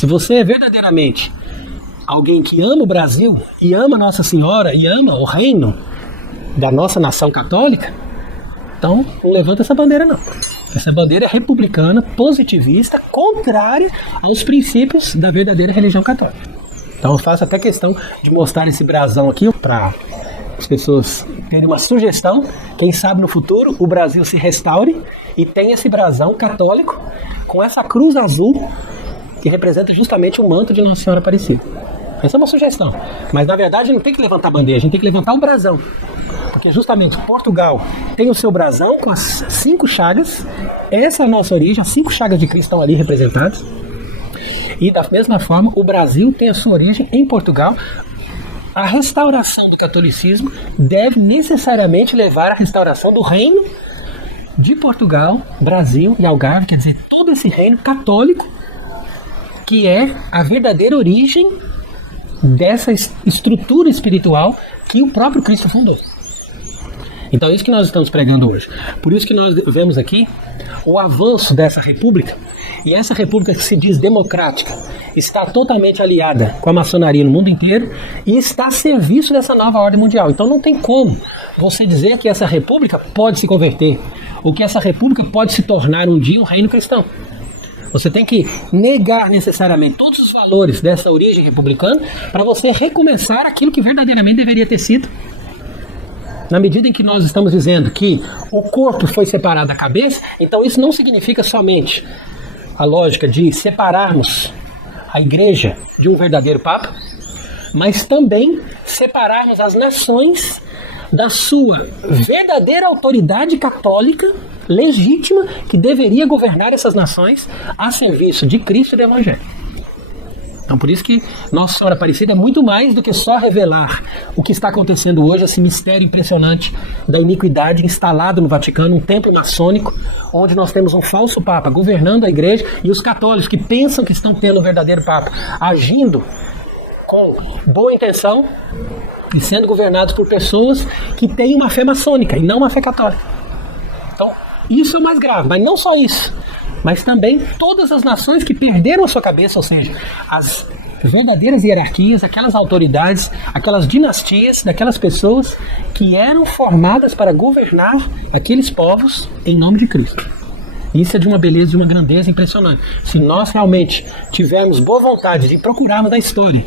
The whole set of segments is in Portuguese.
Se você é verdadeiramente alguém que ama o Brasil, e ama Nossa Senhora, e ama o reino da nossa nação católica, então não levanta essa bandeira não. Essa bandeira é republicana, positivista, contrária aos princípios da verdadeira religião católica. Então eu faço até questão de mostrar esse brasão aqui para as pessoas terem uma sugestão. Quem sabe no futuro o Brasil se restaure e tenha esse brasão católico com essa cruz azul que representa justamente o manto de Nossa Senhora Aparecida. Essa é uma sugestão. Mas na verdade não tem que levantar a bandeira, a gente tem que levantar o brasão. Porque justamente Portugal tem o seu brasão com as 5 chagas. Essa é a nossa origem, as 5 chagas de Cristo estão ali representadas. E da mesma forma, o Brasil tem a sua origem em Portugal. A restauração do catolicismo deve necessariamente levar à restauração do reino de Portugal, Brasil e Algarve, quer dizer, todo esse reino católico, que é a verdadeira origem dessa estrutura espiritual que o próprio Cristo fundou. Então é isso que nós estamos pregando hoje. Por isso que nós vemos aqui o avanço dessa república, e essa república que se diz democrática está totalmente aliada com a maçonaria no mundo inteiro e está a serviço dessa nova ordem mundial. Então não tem como você dizer que essa república pode se converter, ou que essa república pode se tornar um dia um reino cristão. Você tem que negar necessariamente todos os valores dessa origem republicana para você recomeçar aquilo que verdadeiramente deveria ter sido. Na medida em que nós estamos dizendo que o corpo foi separado da cabeça, então isso não significa somente a lógica de separarmos a igreja de um verdadeiro papa, mas também separarmos as nações da sua verdadeira autoridade católica legítima que deveria governar essas nações a serviço de Cristo e do Evangelho. Então por isso que Nossa Senhora Aparecida é muito mais do que só revelar o que está acontecendo hoje, esse mistério impressionante da iniquidade instalado no Vaticano, um templo maçônico, onde nós temos um falso Papa governando a igreja e os católicos que pensam que estão tendo um verdadeiro Papa agindo com boa intenção e sendo governados por pessoas que têm uma fé maçônica e não uma fé católica. Então isso é o mais grave, mas não só isso, mas também todas as nações que perderam a sua cabeça, ou seja, as verdadeiras hierarquias, aquelas autoridades, aquelas dinastias, daquelas pessoas que eram formadas para governar aqueles povos em nome de Cristo. Isso é de uma beleza, de uma grandeza impressionante. Se nós realmente tivermos boa vontade de procurarmos na história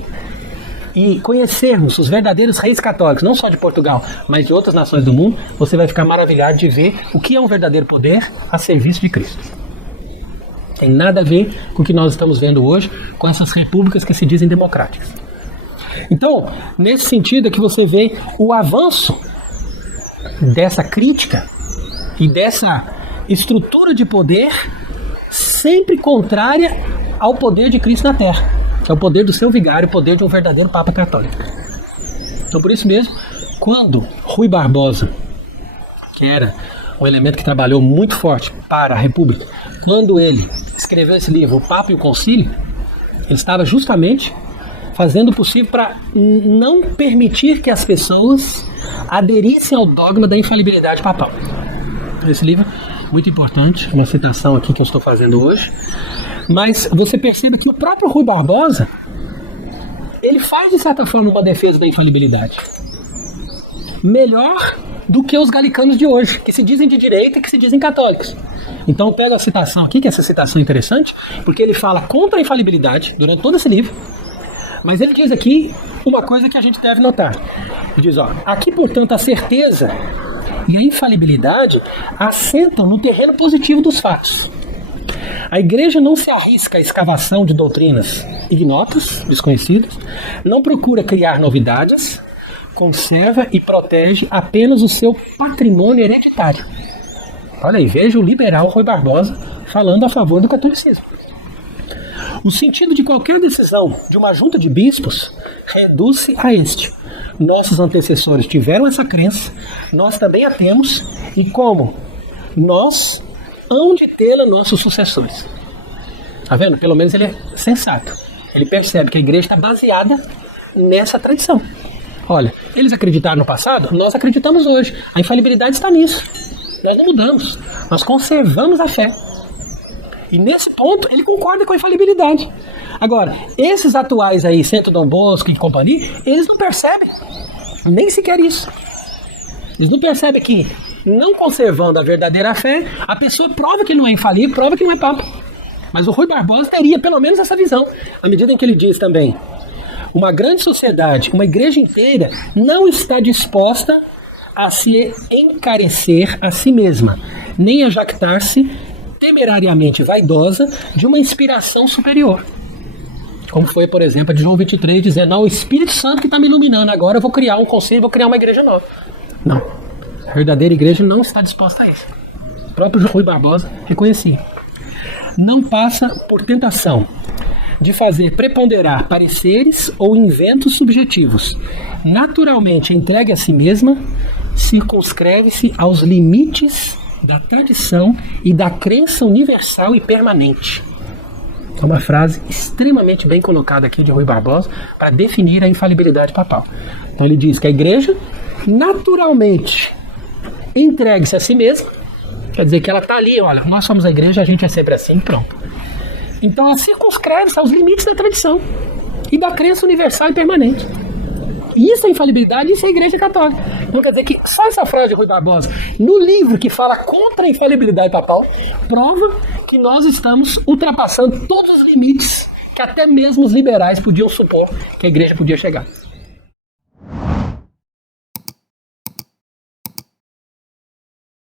e conhecermos os verdadeiros reis católicos, não só de Portugal, mas de outras nações do mundo, você vai ficar maravilhado de ver o que é um verdadeiro poder a serviço de Cristo. Tem nada a ver com o que nós estamos vendo hoje, com essas repúblicas que se dizem democráticas. Então, nesse sentido é que você vê o avanço dessa crítica e dessa estrutura de poder sempre contrária ao poder de Cristo na Terra, que é o poder do seu vigário, o poder de um verdadeiro Papa Católico. Então, por isso mesmo, quando Rui Barbosa, que era um elemento que trabalhou muito forte para a República, quando ele escreveu esse livro, O Papa e o Concílio, ele estava justamente fazendo o possível para não permitir que as pessoas aderissem ao dogma da infalibilidade papal. Esse livro é muito importante, uma citação aqui que eu estou fazendo hoje, mas você percebe que o próprio Rui Barbosa, ele faz de certa forma uma defesa da infalibilidade. Melhor do que os galicanos de hoje, que se dizem de direita e que se dizem católicos. Então eu pego a citação aqui, que essa citação é interessante, porque ele fala contra a infalibilidade durante todo esse livro, mas ele diz aqui uma coisa que a gente deve notar. Ele diz, aqui portanto a certeza e a infalibilidade assentam no terreno positivo dos fatos. A igreja não se arrisca à escavação de doutrinas ignotas, desconhecidas, não procura criar novidades, conserva e protege apenas o seu patrimônio hereditário. Olha aí, veja o liberal Rui Barbosa falando a favor do catolicismo. O sentido de qualquer decisão de uma junta de bispos reduz-se a este. Nossos antecessores tiveram essa crença, nós também a temos, e como nós hão de tê-la nossos sucessores. Tá vendo? Pelo menos ele é sensato. Ele percebe que a igreja está baseada nessa tradição. Olha, eles acreditaram no passado, nós acreditamos hoje. A infalibilidade está nisso. Nós não mudamos, nós conservamos a fé. E nesse ponto ele concorda com a infalibilidade. Agora, esses atuais aí, Centro Dom Bosco e companhia, eles não percebem nem sequer isso. Eles não percebem que, não conservando a verdadeira fé, a pessoa prova que ele não é infalível, prova que não é papa. Mas o Rui Barbosa teria pelo menos essa visão, à medida em que ele diz também: uma grande sociedade, uma igreja inteira, não está disposta a se encarecer a si mesma, nem a jactar-se temerariamente vaidosa de uma inspiração superior. Como foi, por exemplo, a de João 23, dizendo: não, o Espírito Santo que está me iluminando, agora eu vou criar um conselho, vou criar uma igreja nova. Não, a verdadeira igreja não está disposta a isso. O próprio Rui Barbosa reconhecia. Não passa por tentação de fazer preponderar pareceres ou inventos subjetivos. Naturalmente entregue a si mesma, circunscreve-se aos limites da tradição e da crença universal e permanente. É uma frase extremamente bem colocada aqui de Rui Barbosa para definir a infalibilidade papal. Então ele diz que a igreja naturalmente entregue-se a si mesma, quer dizer que ela está ali, olha, nós somos a igreja, a gente é sempre assim, pronto. Então ela circunscreve-se aos limites da tradição e da crença universal e permanente. Isso é infalibilidade, isso é a Igreja Católica. Então quer dizer que só essa frase de Rui Barbosa, no livro que fala contra a infalibilidade papal, prova que nós estamos ultrapassando todos os limites que até mesmo os liberais podiam supor que a Igreja podia chegar.